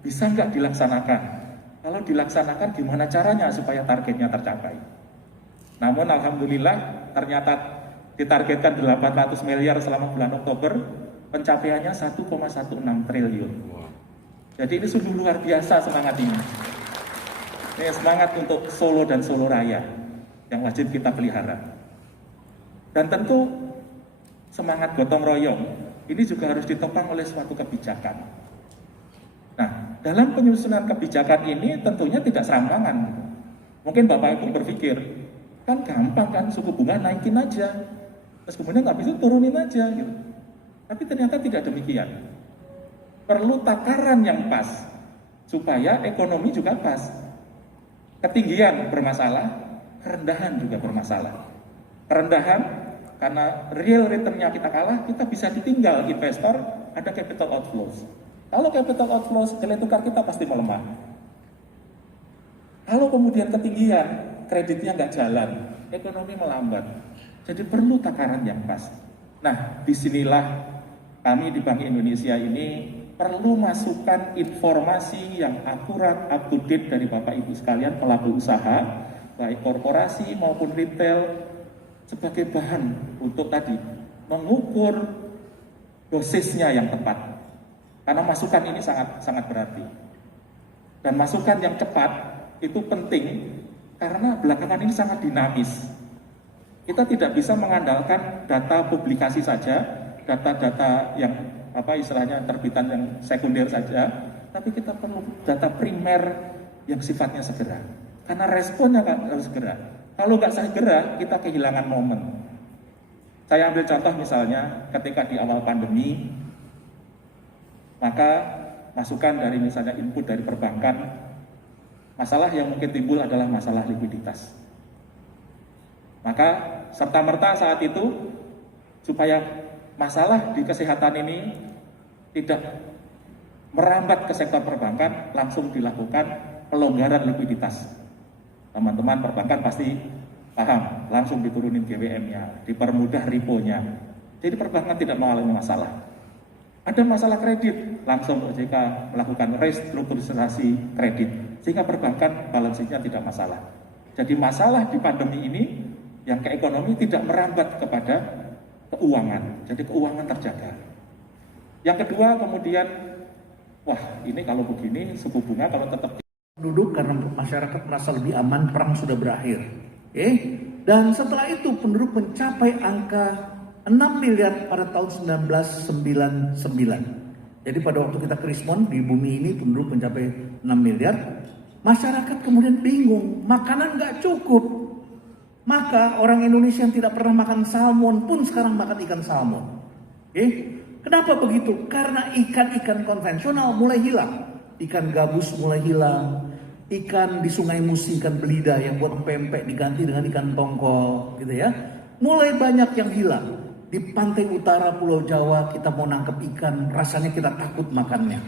Bisa nggak dilaksanakan? Kalau dilaksanakan gimana caranya supaya targetnya tercapai? Namun alhamdulillah ternyata ditargetkan 800 miliar selama bulan Oktober, pencapaiannya 1,16 triliun. Jadi ini sungguh luar biasa semangat ini. Ini semangat untuk Solo dan Solo Raya yang wajib kita pelihara. Dan tentu semangat gotong royong ini juga harus ditopang oleh suatu kebijakan. Nah, dalam penyusunan kebijakan ini tentunya tidak serampangan. Mungkin Bapak Ibu berpikir, kan gampang kan suku bunga naikin aja, terus kemudian nggak bisa turunin aja gitu. Tapi ternyata tidak demikian. Perlu takaran yang pas supaya ekonomi juga pas. Ketinggian bermasalah, kerendahan juga bermasalah. Kerendahan karena real return-nya kita kalah, kita bisa ditinggal investor, ada capital outflows. Kalau capital outflows, nilai tukar kita pasti melemah. Kalau kemudian ketinggian, kreditnya nggak jalan, ekonomi melambat. Jadi perlu takaran yang pas. Nah, disinilah kami di Bank Indonesia ini perlu masukan informasi yang akurat, up to date dari Bapak Ibu sekalian pelaku usaha, baik korporasi maupun retail, sebagai bahan untuk tadi mengukur dosisnya yang tepat. Karena masukan ini sangat berarti. Dan masukan yang cepat itu penting karena belakangan ini sangat dinamis. Kita tidak bisa mengandalkan data publikasi saja, data-data yang istilahnya terbitan yang sekunder saja, tapi kita perlu data primer yang sifatnya segera. Karena responnya harus segera. Kalau nggak segera, kita kehilangan momen. Saya ambil contoh misalnya ketika di awal pandemi, maka masukan dari misalnya input dari perbankan, masalah yang mungkin timbul adalah masalah likuiditas. Maka serta-merta saat itu supaya masalah di kesehatan ini tidak merambat ke sektor perbankan, langsung dilakukan pelonggaran likuiditas. Teman-teman perbankan pasti paham, langsung diturunin GWM-nya, dipermudah repo-nya. Jadi perbankan tidak mengalami masalah. Ada masalah kredit, langsung OJK melakukan restrukturisasi kredit, sehingga perbankan balansinya tidak masalah. Jadi masalah di pandemi ini yang ke ekonomi tidak merambat kepada keuangan, jadi keuangan terjaga. Yang kedua kemudian, wah ini kalau begini suku bunga kalau tetap penduduk karena masyarakat merasa lebih aman, perang sudah berakhir. Dan setelah itu penduduk mencapai angka 6 miliar pada tahun 1999. Jadi pada waktu kita krismon di bumi ini penduduk mencapai 6 miliar. Masyarakat kemudian bingung, makanan nggak cukup. Maka orang Indonesia yang tidak pernah makan salmon pun sekarang makan ikan salmon. Kenapa begitu? Karena ikan-ikan konvensional mulai hilang. Ikan gabus mulai hilang, ikan di Sungai Musi, ikan belida yang buat pempek diganti dengan ikan tongkol, gitu ya. Mulai banyak yang hilang. Di pantai utara Pulau Jawa kita mau nangkep ikan, rasanya kita takut makannya.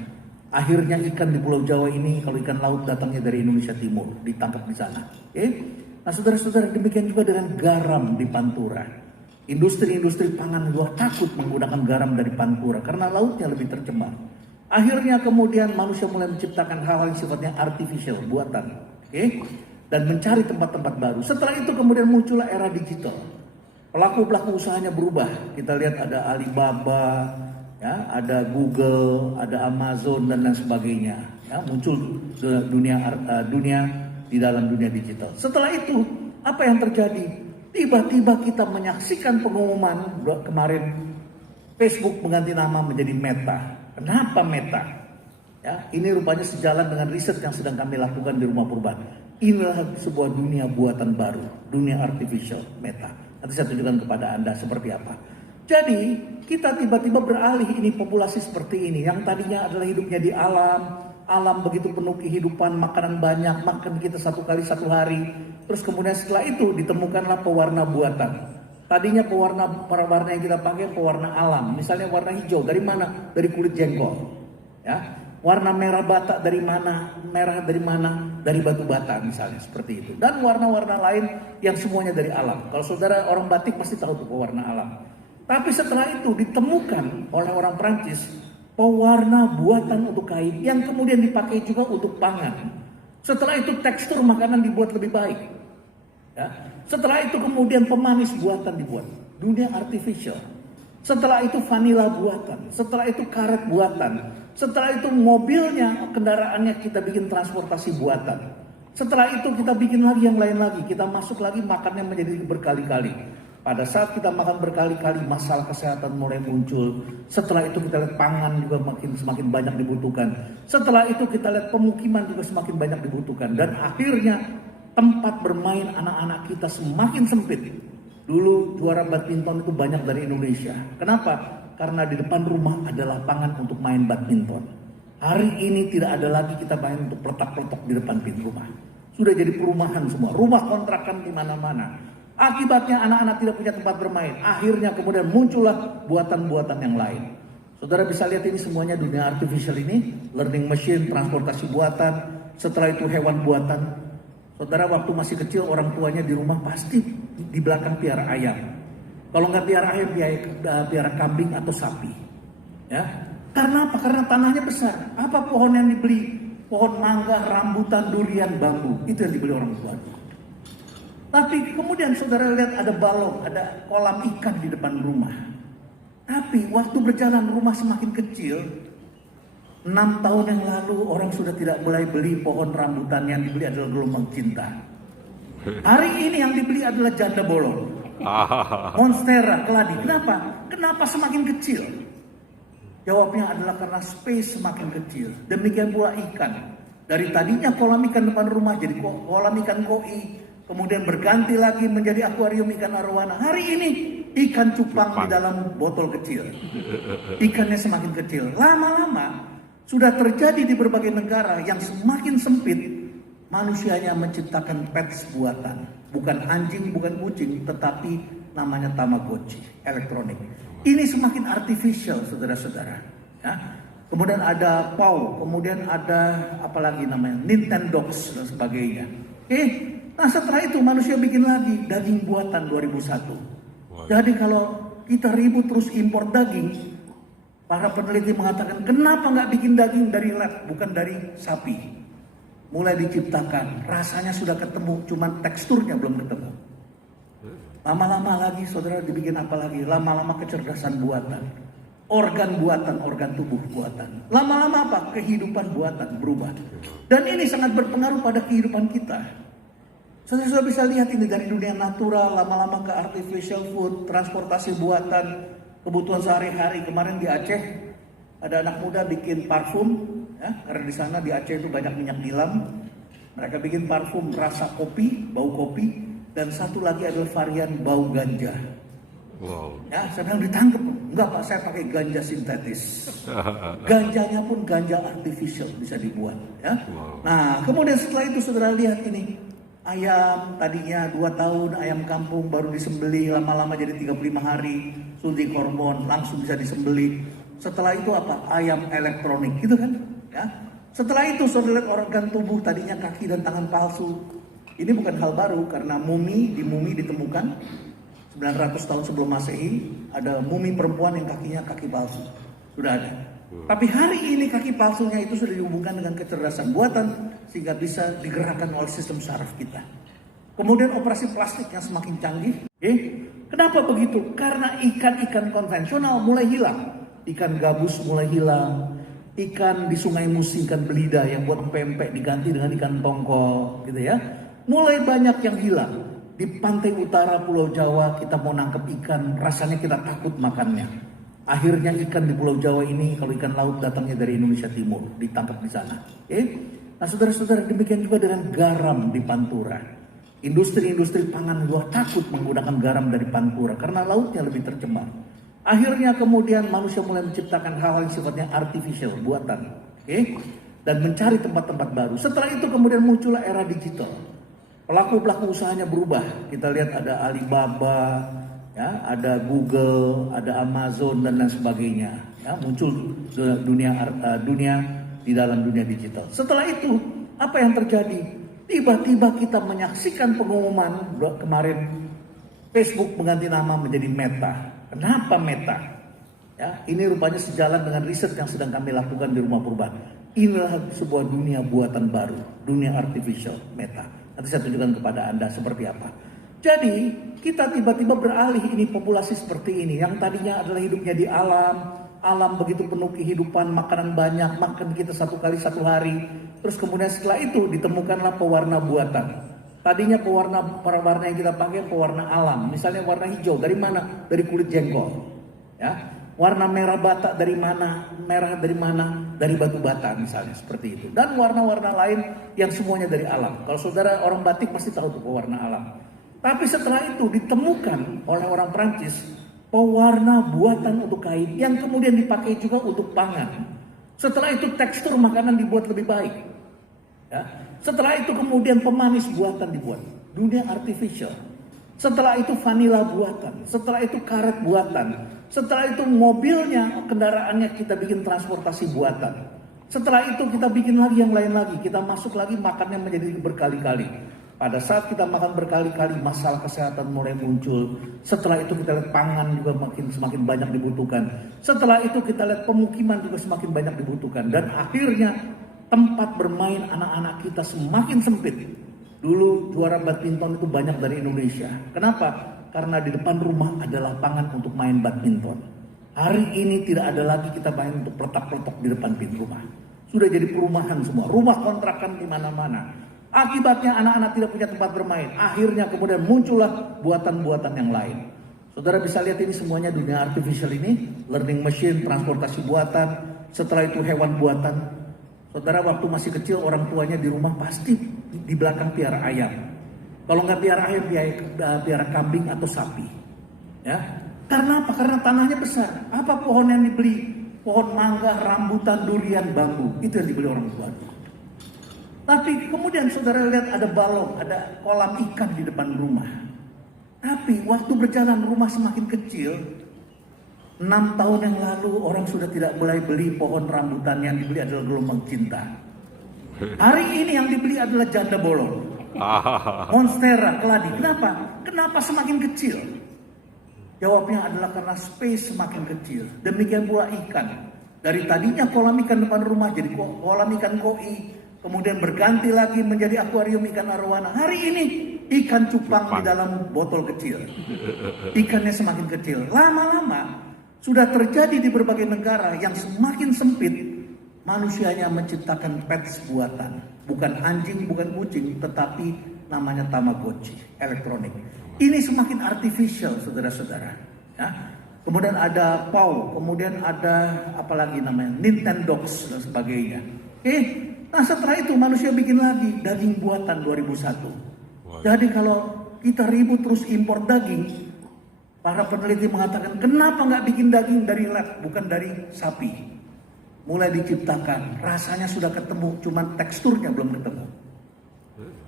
Akhirnya ikan di Pulau Jawa ini, kalau ikan laut datangnya dari Indonesia Timur, ditangkap di sana. Nah saudara-saudara, demikian juga dengan garam di Pantura. Industri-industri pangan luar takut menggunakan garam dari Pantura karena lautnya lebih tercemar. Akhirnya kemudian manusia mulai menciptakan hal-hal yang sifatnya artificial, buatan, dan mencari tempat-tempat baru. Setelah itu kemudian muncullah era digital. Pelaku-pelaku usahanya berubah. Kita lihat ada Alibaba, ya, ada Google, ada Amazon dan lain sebagainya. Ya, muncul dunia di dalam dunia digital. Setelah itu apa yang terjadi? Tiba-tiba kita menyaksikan pengumuman kemarin Facebook mengganti nama menjadi Meta. Kenapa Meta? Ya, ini rupanya sejalan dengan riset yang sedang kami lakukan di Rumah Purban. Inilah sebuah dunia buatan baru, dunia artificial, Meta. Nanti saya tunjukkan kepada Anda seperti apa. Jadi kita tiba-tiba beralih ini populasi seperti ini, yang tadinya adalah hidupnya di alam begitu penuh kehidupan, makanan banyak, makan kita satu kali satu hari. Terus kemudian setelah itu ditemukanlah pewarna buatan. Tadinya pewarna yang kita pakai pewarna alam. Misalnya warna hijau dari mana? Dari kulit jengkol. Ya. Warna merah bata dari mana? Merah dari mana? Dari batu bata misalnya seperti itu. Dan warna-warna lain yang semuanya dari alam. Kalau saudara orang batik pasti tahu tuh pewarna alam. Tapi setelah itu ditemukan oleh orang Prancis pewarna buatan untuk kain yang kemudian dipakai juga untuk pangan. Setelah itu tekstur makanan dibuat lebih baik. Ya. Setelah itu kemudian pemanis buatan dibuat. Dunia artificial. Setelah itu vanila buatan. Setelah itu karet buatan. Setelah itu mobilnya, kendaraannya kita bikin transportasi buatan. Setelah itu kita bikin lagi yang lain lagi. Kita masuk lagi makannya menjadi berkali-kali. Pada saat kita makan berkali-kali masalah kesehatan mulai muncul. Setelah itu kita lihat pangan juga semakin banyak dibutuhkan. Setelah itu kita lihat pemukiman juga semakin banyak dibutuhkan. Dan akhirnya tempat bermain anak-anak kita semakin sempit. Dulu juara badminton itu banyak dari Indonesia. Kenapa? Karena di depan rumah ada lapangan untuk main badminton. Hari ini tidak ada lagi kita main untuk peletak-peletok di depan pintu rumah. Sudah jadi perumahan semua. Rumah kontrakan di mana-mana. Akibatnya anak-anak tidak punya tempat bermain. Akhirnya kemudian muncullah buatan-buatan yang lain. Saudara bisa lihat ini semuanya dunia artificial ini. Learning machine, transportasi buatan. Setelah itu hewan buatan. Saudara waktu masih kecil orang tuanya di rumah pasti di belakang piara ayam. Kalau nggak piara ayam, piara kambing atau sapi. Ya. Karena apa? Karena tanahnya besar. Apa pohon yang dibeli? Pohon mangga, rambutan, durian, bambu. Itu yang dibeli orang tua. Tapi kemudian saudara lihat ada balong, ada kolam ikan di depan rumah. Tapi waktu berjalan rumah semakin kecil. 6 tahun yang lalu orang sudah tidak mulai beli pohon rambutan, yang dibeli adalah gelombang cinta. Hari ini yang dibeli adalah janda bolong. Monstera, keladi. Kenapa? Kenapa semakin kecil? Jawabnya adalah karena space semakin kecil. Demikian pula ikan. Dari tadinya kolam ikan depan rumah jadi kolam ikan koi. Kemudian berganti lagi menjadi akuarium ikan arwana. Hari ini ikan cupang di dalam botol kecil. Ikannya semakin kecil. Lama-lama sudah terjadi di berbagai negara yang semakin sempit. Manusianya menciptakan pets buatan. Bukan anjing, bukan kucing, tetapi namanya Tamagotchi, elektronik. Ini semakin artificial, saudara-saudara. Ya. Kemudian ada PAW, kemudian ada apalagi namanya Nintendogs dan sebagainya. Nah setelah itu manusia bikin lagi daging buatan 2001. Jadi kalau kita ribut terus impor daging, para peneliti mengatakan kenapa nggak bikin daging dari lab, bukan dari sapi. Mulai diciptakan, rasanya sudah ketemu, cuman teksturnya belum ketemu. Lama-lama lagi saudara dibikin apa lagi? Lama-lama kecerdasan buatan. Organ buatan, organ tubuh buatan. Lama-lama apa? Kehidupan buatan berubah. Dan ini sangat berpengaruh pada kehidupan kita. Saya sudah bisa lihat ini dari dunia natural, lama-lama ke artificial food, transportasi buatan, kebutuhan sehari-hari. Kemarin di Aceh ada anak muda bikin parfum, ya, karena di sana di Aceh itu banyak minyak nilam. Mereka bikin parfum rasa kopi, bau kopi, dan satu lagi adalah varian bau ganja. Wow. Ya, saya bilang ditangkap. Enggak Pak, saya pakai ganja sintetis. Ganjanya pun ganja artificial bisa dibuat. Ya. Wow. Nah, kemudian setelah itu saudara lihat ini. Ayam tadinya 2 tahun, ayam kampung baru disembeli, lama-lama jadi 35 hari, suntik hormon, langsung bisa disembeli. Setelah itu apa? Ayam elektronik, gitu kan? Ya. Setelah itu saudara lihat organ tubuh tadinya kaki dan tangan palsu. Ini bukan hal baru karena mumi ditemukan 900 tahun sebelum Masehi, ada mumi perempuan yang kakinya kaki palsu. Sudah ada. Tapi hari ini kaki palsunya itu sudah dihubungkan dengan kecerdasan buatan sehingga bisa digerakkan oleh sistem saraf kita. Kemudian operasi plastik yang semakin canggih. Kenapa begitu? Karena ikan-ikan konvensional mulai hilang. Ikan gabus mulai hilang. Ikan di Sungai Musi, ikan belida yang buat pempek diganti dengan ikan tongkol, gitu ya. Mulai banyak yang hilang. Di pantai utara Pulau Jawa kita mau nangkep ikan, rasanya kita takut makannya. Akhirnya ikan di Pulau Jawa ini, kalau ikan laut datangnya dari Indonesia Timur, ditangkap di sana. Nah saudara-saudara, demikian juga dengan garam di Pantura. Industri-industri pangan luar takut menggunakan garam dari Pantura karena lautnya lebih tercemar. Akhirnya kemudian manusia mulai menciptakan hal-hal yang sifatnya artificial, buatan. Dan mencari tempat-tempat baru. Setelah itu kemudian muncullah era digital. Pelaku-pelaku usahanya berubah. Kita lihat ada Alibaba, ya, ada Google, ada Amazon dan lain sebagainya. Ya, muncul dunia di dalam dunia digital. Setelah itu, apa yang terjadi? Tiba-tiba kita menyaksikan pengumuman kemarin Facebook mengganti nama menjadi Meta. Kenapa Meta? Ya, ini rupanya sejalan dengan riset yang sedang kami lakukan di Rumah Perubahan. Inilah sebuah dunia buatan baru, dunia artificial, meta. Nanti saya tunjukkan kepada Anda seperti apa. Jadi, kita tiba-tiba beralih ini populasi seperti ini. Yang tadinya adalah hidupnya di alam, alam begitu penuh kehidupan, makanan banyak, makan kita 1 kali 1 hari. Terus kemudian setelah itu ditemukanlah pewarna buatan. Tadinya pewarna yang kita pakai pewarna alam. Misalnya warna hijau, dari mana? Dari kulit jengkol. Ya. Warna merah bata dari mana? Merah dari mana? Dari batu bata misalnya, seperti itu. Dan warna-warna lain yang semuanya dari alam. Kalau saudara orang batik pasti tahu tuh pewarna alam. Tapi setelah itu ditemukan oleh orang Prancis pewarna buatan untuk kain yang kemudian dipakai juga untuk pangan. Setelah itu tekstur makanan dibuat lebih baik. Ya. Setelah itu kemudian pemanis buatan dibuat. Dunia artificial. Setelah itu vanila buatan. Setelah itu karet buatan. Setelah itu mobilnya, kendaraannya kita bikin transportasi buatan. Setelah itu kita bikin lagi yang lain lagi. Kita masuk lagi makannya menjadi berkali-kali. Pada saat kita makan berkali-kali masalah kesehatan mulai muncul. Setelah itu kita lihat pangan juga semakin banyak dibutuhkan. Setelah itu kita lihat pemukiman juga semakin banyak dibutuhkan. Dan akhirnya tempat bermain anak-anak kita semakin sempit. Dulu juara badminton itu banyak dari Indonesia. Kenapa? Karena di depan rumah ada lapangan untuk main badminton. Hari ini tidak ada lagi kita main untuk peletak-peletok di depan pintu rumah. Sudah jadi perumahan semua, rumah kontrakan di mana-mana. Akibatnya anak-anak tidak punya tempat bermain. Akhirnya kemudian muncullah buatan-buatan yang lain. Saudara bisa lihat ini semuanya dunia artificial ini, learning machine, transportasi buatan, setelah itu hewan buatan. Saudara waktu masih kecil orang tuanya di rumah pasti di belakang piara ayam. Kalau nggak piara ayam, piara kambing atau sapi. Ya, karena apa? Karena tanahnya besar. Apa pohon yang dibeli? Pohon mangga, rambutan, durian, bambu. Itu yang dibeli orang tua. Tapi kemudian saudara lihat ada balong, ada kolam ikan di depan rumah. Tapi waktu berjalan rumah semakin kecil. 6 tahun yang lalu orang sudah tidak mulai beli pohon rambutan, yang dibeli adalah gelombang cinta. Hari ini yang dibeli adalah janda bolong. Monstera, keladi. Kenapa? Kenapa semakin kecil? Jawabnya adalah karena space semakin kecil. Demikian pula ikan. Dari tadinya kolam ikan depan rumah jadi kolam ikan koi. Kemudian berganti lagi menjadi akuarium ikan arowana. Hari ini ikan cupang di dalam botol kecil. Ikannya semakin kecil. Lama-lama sudah terjadi di berbagai negara yang semakin sempit. Manusianya menciptakan pets buatan. Bukan anjing, bukan kucing, tetapi namanya Tamagotchi, elektronik. Ini semakin artificial, saudara-saudara. Ya. Kemudian ada PAW, kemudian ada apalagi namanya Nintendogs dan sebagainya. Nah setelah itu manusia bikin lagi daging buatan 2001. Jadi kalau kita ribut terus impor daging, para peneliti mengatakan kenapa nggak bikin daging dari lab, bukan dari sapi. Mulai diciptakan, rasanya sudah ketemu, cuman teksturnya belum ketemu.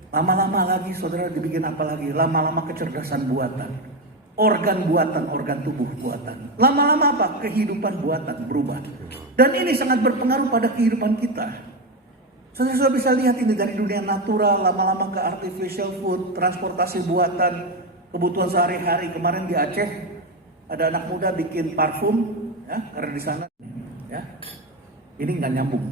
Lama-lama lagi saudara dibikin apa lagi? Lama-lama kecerdasan buatan, organ buatan, organ tubuh buatan. Lama-lama apa? Kehidupan buatan berubah. Dan ini sangat berpengaruh pada kehidupan kita. Saudara bisa lihat ini dari dunia natural, lama-lama ke artificial food, transportasi buatan, kebutuhan sehari-hari. Kemarin di Aceh ada anak muda bikin parfum, ya, karena di sana, ya. Ini nggak nyambung.